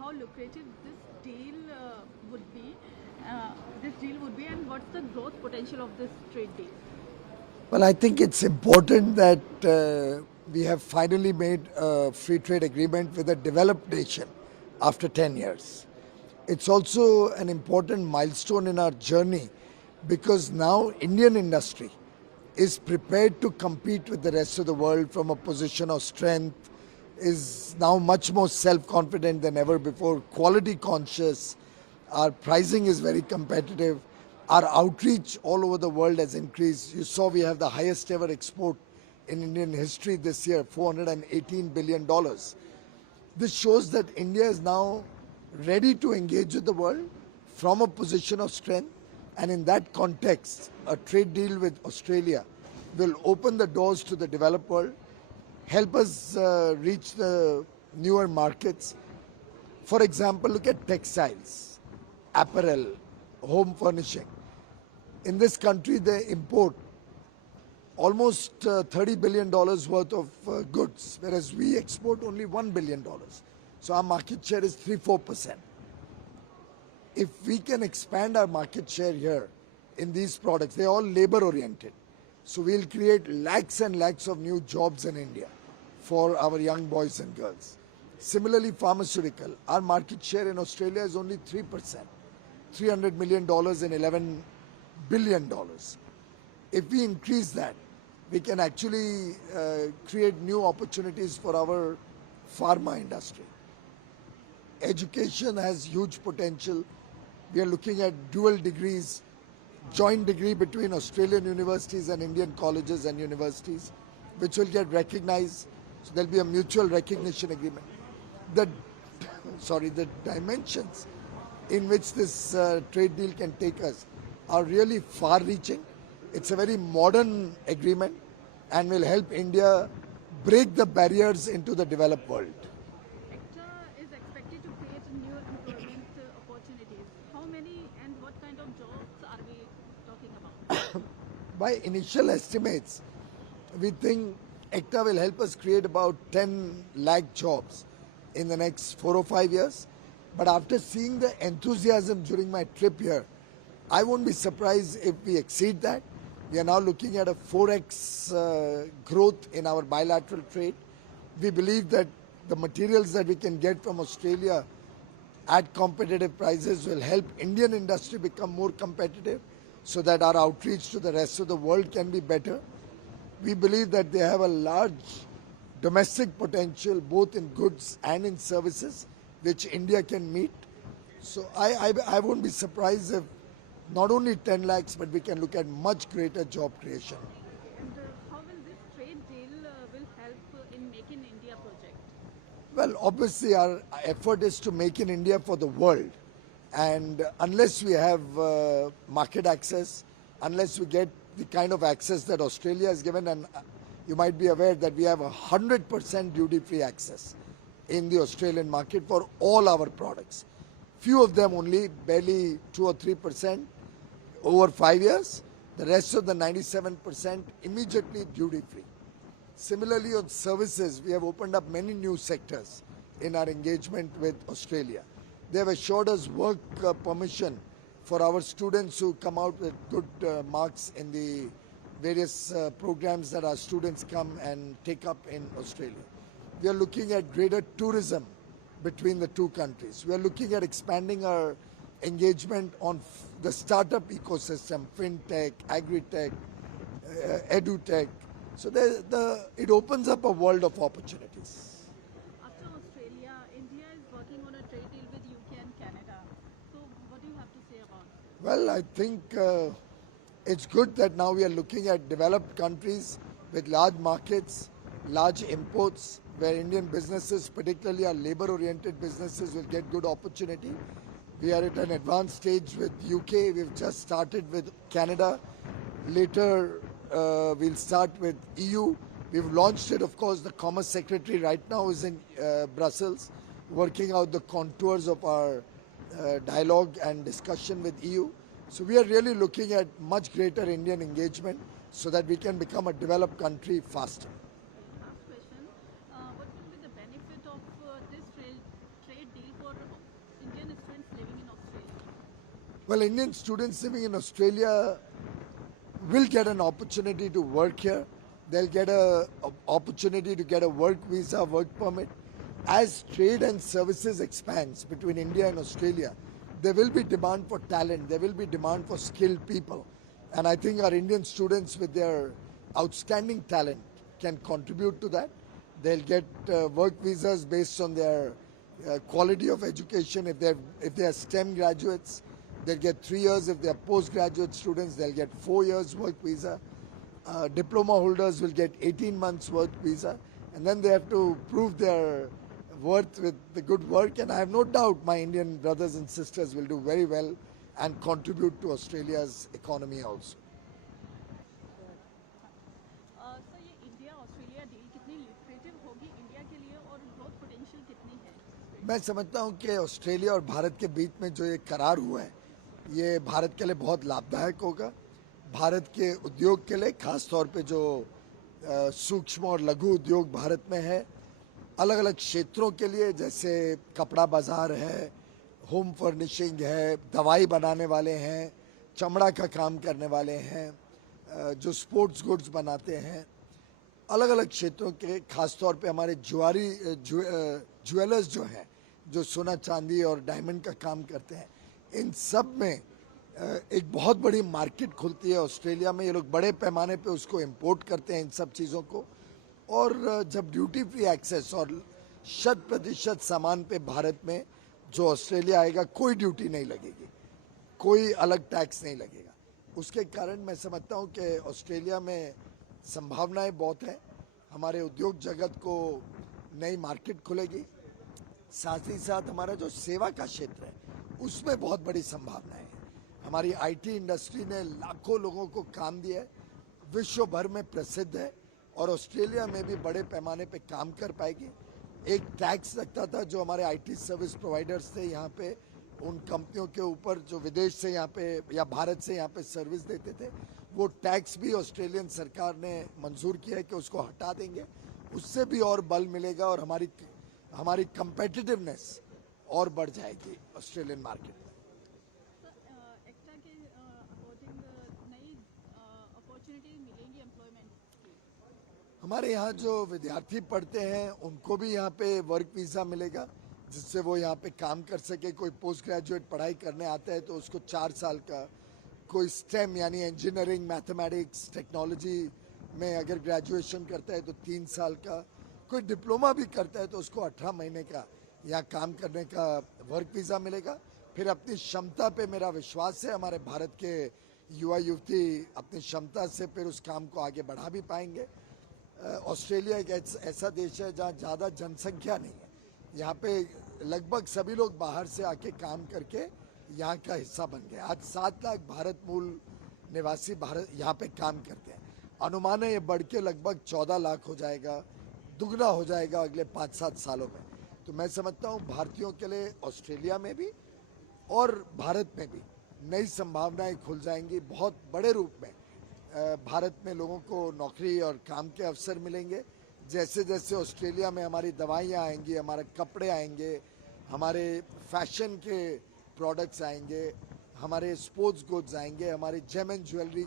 how lucrative would be, this deal would be, and what's the growth potential of this trade deal? Well, I think it's important that we have finally made a free trade agreement with a developed nation after 10 years. It's also an important milestone in our journey because now Indian industry is prepared to compete with the rest of the world from a position of strength, is now much more self-confident than ever before, quality conscious. Our pricing is very competitive. Our outreach all over the world has increased. You saw we have the highest ever export in Indian history this year, $418 billion. This shows that India is now ready to engage with the world from a position of strength. And in that context, a trade deal with Australia will open the doors to the developed world, help us reach the newer markets. For example, look at textiles, apparel, home furnishing. In this country, they import almost $30 billion worth of goods, whereas we export only $1 billion. So our market share is 3-4%. If we can expand our market share here in these products, they're all labor oriented. So we'll create lakhs and lakhs of new jobs in India for our young boys and girls. Similarly, pharmaceutical, our market share in Australia is only 3%, $300 million and $11 billion. If we increase that, we can actually create new opportunities for our pharma industry. Education has huge potential. We are looking at dual degrees, joint degree between Australian universities and Indian colleges and universities, which will get recognized. So there'll be a mutual recognition agreement. The dimensions in which this trade deal can take us are really far-reaching. It's a very modern agreement and will help India break the barriers into the developed world. Is expected to create new employment opportunities. How many and what kind of jobs are we talking about? By initial estimates, we think ECTA will help us create about 10 lakh jobs in the next 4 or 5 years. But after seeing the enthusiasm during my trip here, I won't be surprised if we exceed that. We are now looking at a 4x growth in our bilateral trade. We believe that the materials that we can get from Australia at competitive prices will help Indian industry become more competitive so that our outreach to the rest of the world can be better. We believe that they have a large domestic potential both in goods and in services which India can meet. So I won't be surprised if not only 10 lakhs, but we can look at much greater job creation. And how will this trade deal will help in Make in India project? Well, obviously our effort is to make in India for the world. And unless we have market access, unless we get the kind of access that Australia has given, and you might be aware that we have 100% duty-free access in the Australian market for all our products. Few of them only, barely 2 or 3% over 5 years. The rest of the 97% immediately duty-free. Similarly, on services, we have opened up many new sectors in our engagement with Australia. They have assured us work permission for our students who come out with good marks in the various programs that our students come and take up in Australia. We are looking at greater tourism between the two countries. We are looking at expanding our engagement on the startup ecosystem, fintech, agri-tech, edu-tech. So it opens up a world of opportunities. After Australia, India is working on a trade deal with UK and Canada. So what do you have to say about it? Well, I think it's good that now we are looking at developed countries with large markets, large imports, where Indian businesses, particularly our labor-oriented businesses, will get good opportunity. We are at an advanced stage with UK. We've just started with Canada. Later, we'll start with EU. We've launched it, of course. The Commerce Secretary right now is in Brussels, working out the contours of our dialogue and discussion with EU. So we are really looking at much greater Indian engagement so that we can become a developed country faster. Last question. What will be the benefit of this trade deal for Well, Indian students living in Australia will get an opportunity to work here. They'll get a opportunity to get a work visa, work permit. As trade and services expands between India and Australia, there will be demand for talent. There will be demand for skilled people. And I think our Indian students with their outstanding talent can contribute to that. They'll get work visas based on their quality of education. If they are STEM graduates, they'll get 3 years. If they're postgraduate students, they'll get 4 years work visa. Diploma holders will get 18 months work visa. And then they have to prove their worth with the good work. And I have no doubt my Indian brothers and sisters will do very well and contribute to Australia's economy also. Sir ये India Australia deal कितनी lucrative होगी India के लिए और growth potential कितनी है? मैं समझता हूँ कि ऑस्ट्रेलिया और भारत के बीच में जो ये करार हुआ है ये भारत के लिए बहुत लाभदायक होगा। भारत के उद्योग के लिए, खास तौर पे जो सूक्ष्म और लघु उद्योग भारत में है, अलग अलग क्षेत्रों के लिए, जैसे कपड़ा बाजार है, होम फर्निशिंग है, दवाई बनाने वाले हैं, चमड़ा का काम करने वाले हैं, जो स्पोर्ट्स गुड्स बनाते हैं, अलग अलग क्षेत्रों के, खास तौर पे हमारे ज्वेलर्स जो हैं, जो सोना चांदी और डायमंड का काम करते हैं, इन सब में एक बहुत बड़ी मार्केट खुलती है ऑस्ट्रेलिया में। ये लोग बड़े पैमाने पे उसको इंपोर्ट करते हैं इन सब चीज़ों को, और जब ड्यूटी फ्री एक्सेस और 100% सामान पे भारत में जो ऑस्ट्रेलिया आएगा कोई ड्यूटी नहीं लगेगी, कोई अलग टैक्स नहीं लगेगा। उसके कारण मैं समझता हूँ कि ऑस्ट्रेलिया में संभावनाएं बहुत हैं। हमारे उद्योग जगत को नई मार्केट खुलेगी, साथ ही साथ हमारा जो सेवा का क्षेत्र है उसमें बहुत बड़ी संभावनाएं हैं। हमारी आईटी इंडस्ट्री ने लाखों लोगों को काम दिया है, विश्व भर में प्रसिद्ध है और ऑस्ट्रेलिया में भी बड़े पैमाने पे काम कर पाएगी। एक टैक्स लगता था जो हमारे आईटी सर्विस प्रोवाइडर्स थे यहाँ पे, उन कंपनियों के ऊपर जो विदेश से यहाँ पे या भारत से यहाँ पे सर्विस देते थे, वो टैक्स भी ऑस्ट्रेलियन सरकार ने मंजूर किया है कि उसको हटा देंगे। उससे भी और बल मिलेगा और हमारी कंपेटिटिवनेस और बढ़ जाएगी ऑस्ट्रेलियन मार्केट में। एक्स्ट्रा के अकॉर्डिंग नई अपॉर्चुनिटी मिलेंगी एम्प्लॉयमेंट की? हमारे यहाँ जो विद्यार्थी पढ़ते हैं उनको भी यहाँ पे वर्क वीज़ा मिलेगा, जिससे वो यहाँ पे काम कर सके। कोई पोस्ट ग्रेजुएट पढ़ाई करने आता है तो उसको 4 साल का, कोई स्टेम यानी इंजीनियरिंग, मैथमेटिक्स, टेक्नोलॉजी में अगर ग्रेजुएशन करता है तो 3 साल का, कोई डिप्लोमा भी करता है तो उसको 18 महीने का यहाँ काम करने का वर्क वीज़ा मिलेगा। फिर अपनी क्षमता पे मेरा विश्वास है हमारे भारत के युवा युवती अपनी क्षमता से फिर उस काम को आगे बढ़ा भी पाएंगे। ऑस्ट्रेलिया एक ऐसा देश है जहाँ ज़्यादा जनसंख्या नहीं है, यहाँ पे लगभग सभी लोग बाहर से आके काम करके यहाँ का हिस्सा बन गए। आज 7 लाख भारत मूल निवासी भारत यहाँ पे काम करते हैं। अनुमान है ये बढ़ के लगभग 14 लाख हो जाएगा, दुगना हो जाएगा अगले 5-7 सालों में। तो मैं समझता हूँ भारतीयों के लिए ऑस्ट्रेलिया में भी और भारत में भी नई संभावनाएं खुल जाएंगी बहुत बड़े रूप में। भारत में लोगों को नौकरी और काम के अवसर मिलेंगे। जैसे जैसे ऑस्ट्रेलिया में हमारी दवाइयाँ आएंगी, हमारे कपड़े आएंगे, हमारे फैशन के प्रोडक्ट्स आएंगे, हमारे स्पोर्ट्स गुड्स आएंगे, हमारी जेम एंड ज्वेलरी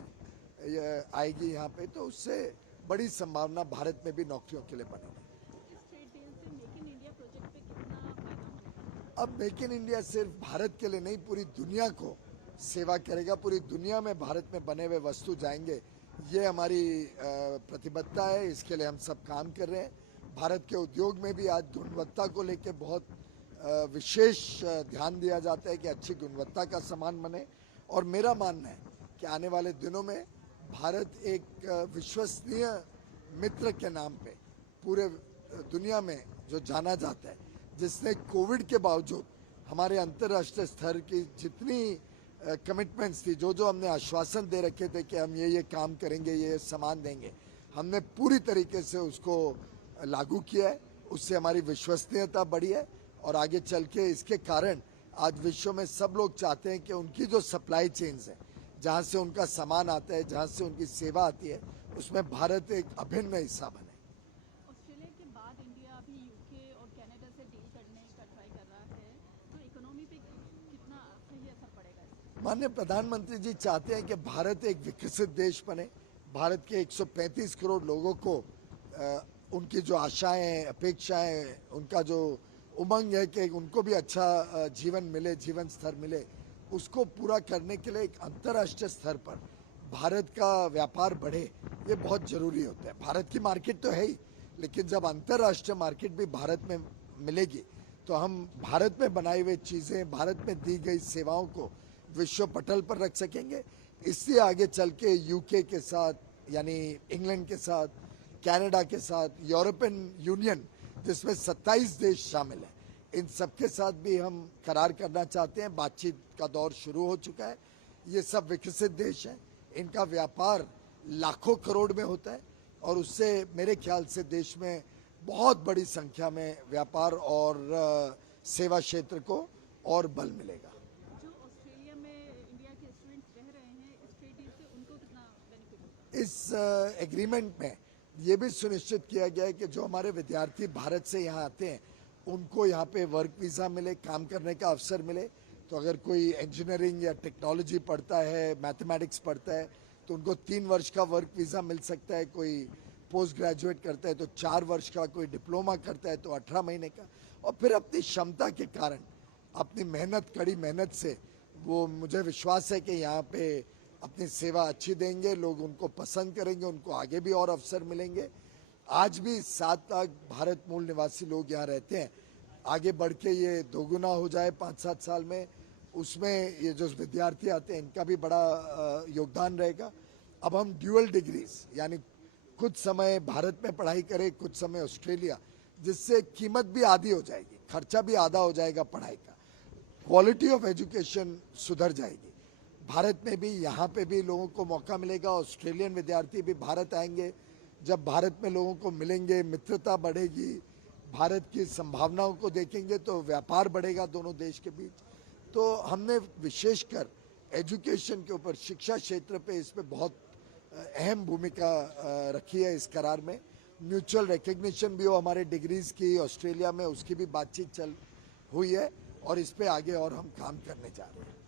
आएगी यहाँ पे, तो उससे बड़ी संभावना भारत में भी नौकरियों के लिए बनेगी। इस ट्रेड डील से मेक इन इंडिया प्रोजेक्ट पे कितना फायदा होगा? अब मेक इन इंडिया सिर्फ भारत के लिए नहीं, पूरी दुनिया को सेवा करेगा। पूरी दुनिया में भारत में बने हुए वस्तु जाएंगे, ये हमारी प्रतिबद्धता है। इसके लिए हम सब काम कर रहे हैं। भारत के उद्योग में भी आज गुणवत्ता को लेकर बहुत विशेष ध्यान दिया जाता है कि अच्छी गुणवत्ता का सामान बने। और मेरा मानना है कि आने वाले दिनों में भारत एक विश्वसनीय मित्र के नाम पे पूरे दुनिया में जो जाना जाता है, जिसने कोविड के बावजूद हमारे अंतर्राष्ट्रीय स्तर की जितनी कमिटमेंट्स थी, जो हमने आश्वासन दे रखे थे कि हम ये काम करेंगे, ये सामान देंगे, हमने पूरी तरीके से उसको लागू किया है। उससे हमारी विश्वसनीयता बढ़ी है और आगे चल के इसके कारण आज विश्व में सब लोग चाहते हैं कि उनकी जो सप्लाई चेन्स है, जहाँ से उनका सामान आता है, जहाँ से उनकी सेवा आती है, उसमें भारत एक अभिन्न हिस्सा बने। ऑस्ट्रेलिया के बाद इंडिया अभी यूके और कनाडा से डील करने का ट्राई कर रहा है, तो इकोनॉमी पे कितना सही असर पड़ेगा इससे? माननीय प्रधानमंत्री जी चाहते हैं कि भारत एक विकसित देश बने। भारत के 135 करोड़ लोगों को उनकी जो आशाएं, अपेक्षाएं, उनका जो उमंग है कि उनको भी अच्छा जीवन मिले, जीवन स्तर मिले, उसको पूरा करने के लिए एक अंतर्राष्ट्रीय स्तर पर भारत का व्यापार बढ़े, ये बहुत ज़रूरी होता है। भारत की मार्केट तो है ही, लेकिन जब अंतर्राष्ट्रीय मार्केट भी भारत में मिलेगी तो हम भारत में बनाई हुई चीज़ें, भारत में दी गई सेवाओं को विश्व पटल पर रख सकेंगे। इसलिए आगे चल के यूके के साथ, यानी इंग्लैंड के साथ, कनाडा के साथ, यूरोपियन यूनियन जिसमें 27 देश शामिल हैं, इन सबके साथ भी हम करार करना चाहते हैं। बातचीत का दौर शुरू हो चुका है। ये सब विकसित देश हैं, इनका व्यापार लाखों करोड़ में होता है और उससे मेरे ख्याल से देश में बहुत बड़ी संख्या में व्यापार और सेवा क्षेत्र को और बल मिलेगा। जो ऑस्ट्रेलिया में इंडिया के स्टूडेंट्स रह रहे हैं इस ट्रेड डील से, उनको कितना बेनिफिट होगा? इस एग्रीमेंट में ये भी सुनिश्चित किया गया है कि जो हमारे विद्यार्थी भारत से यहाँ आते हैं उनको यहाँ पे वर्क वीज़ा मिले, काम करने का अवसर मिले। तो अगर कोई इंजीनियरिंग या टेक्नोलॉजी पढ़ता है, मैथमेटिक्स पढ़ता है, तो उनको 3 वर्ष का वर्क वीज़ा मिल सकता है। कोई पोस्ट ग्रेजुएट करता है तो 4 वर्ष का, कोई डिप्लोमा करता है तो 18 महीने का, और फिर अपनी क्षमता के कारण, अपनी मेहनत, कड़ी मेहनत से वो, मुझे विश्वास है कि यहाँ पे अपनी सेवा अच्छी देंगे, लोग उनको पसंद करेंगे, उनको आगे भी और अवसर मिलेंगे। आज भी 7 लाख भारत मूल निवासी लोग यहाँ रहते हैं। आगे बढ़ के ये दोगुना हो जाए 5-7 साल में, उसमें ये जो विद्यार्थी आते हैं इनका भी बड़ा योगदान रहेगा। अब हम ड्यूअल डिग्रीज, यानी कुछ समय भारत में पढ़ाई करें, कुछ समय ऑस्ट्रेलिया, जिससे कीमत भी आधी हो जाएगी, खर्चा भी आधा हो जाएगा पढ़ाई का, क्वालिटी ऑफ एजुकेशन सुधर जाएगी। भारत में भी, यहाँ पे भी लोगों को मौका मिलेगा। ऑस्ट्रेलियन विद्यार्थी भी भारत आएंगे। जब भारत में लोगों को मिलेंगे, मित्रता बढ़ेगी, भारत की संभावनाओं को देखेंगे तो व्यापार बढ़ेगा दोनों देश के बीच। तो हमने विशेषकर एजुकेशन के ऊपर, शिक्षा क्षेत्र पे इस पे बहुत अहम भूमिका रखी है इस करार में। म्यूचुअल रिकग्निशन भी हो हमारे डिग्रीज की ऑस्ट्रेलिया में, उसकी भी बातचीत हुई है और इस पे आगे और हम काम करने जा रहे हैं।